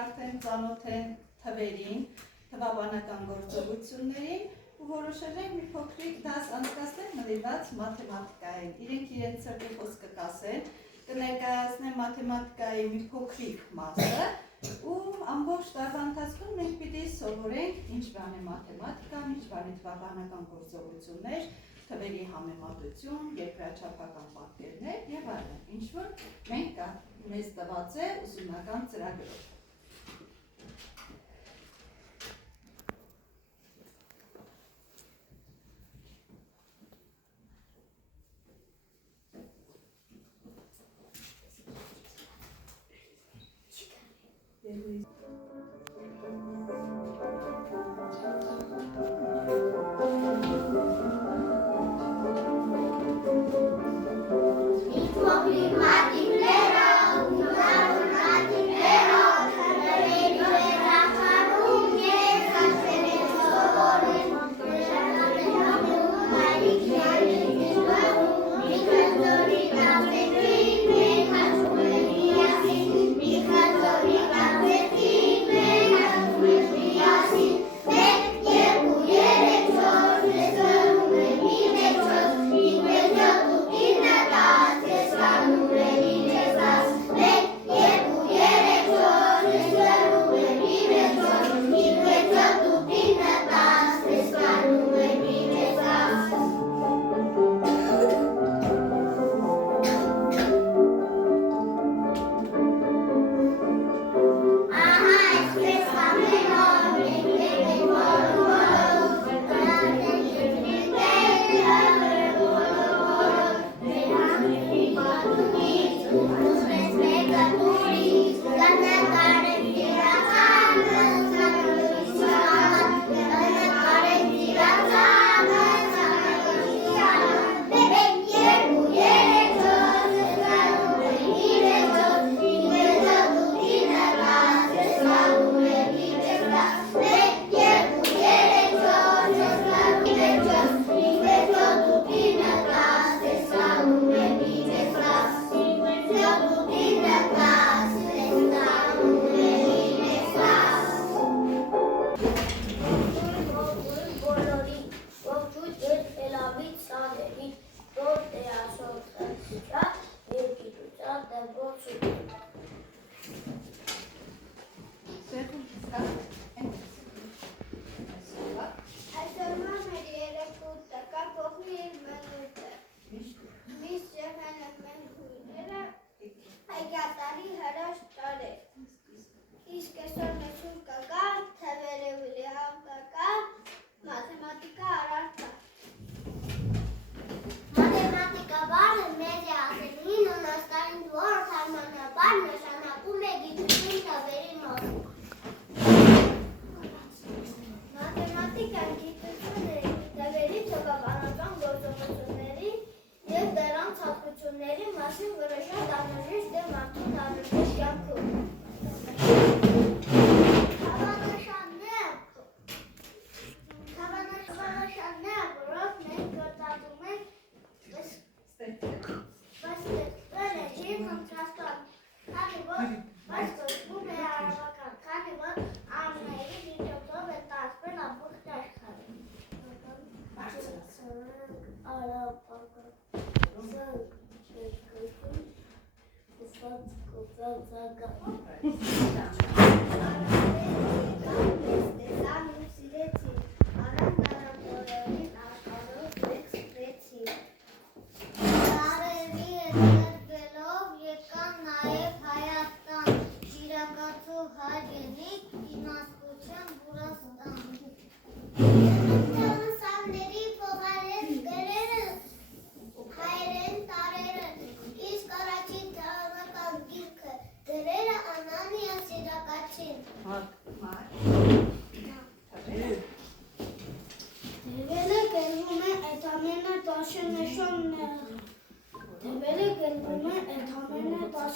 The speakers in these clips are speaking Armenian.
արդեն ծանոթ են թվերին, թվաբանական գործողություններին ու որոշել են մի փոքրիկ դաս անցկացնել նվիրված մաթեմատիկային։ Իրենք իրենց սրտի խոսքը կասեն, կներկայացնեն մաթեմատիկայի մի փոքրիկ մասը ու ամբողջ տարվա ընթացքում մենք պիտի սովորենք ինչ բան է մաթեմատիկան, ինչ բան է թվաբանական գործողություններ, թվերի համեմատություն, երկրաչափական պատկերներ եւ այլն, ինչ որ մենք մեզ տված է ուսումնական ծրագրով։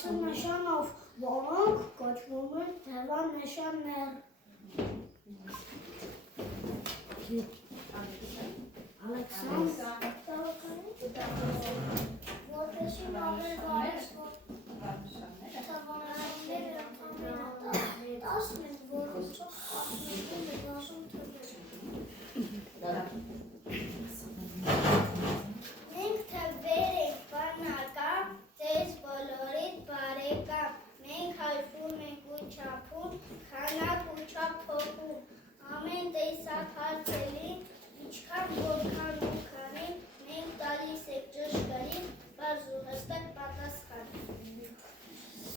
Նշանով, որոնք կոչվում են թվանշաններ։ Ալեքսանդր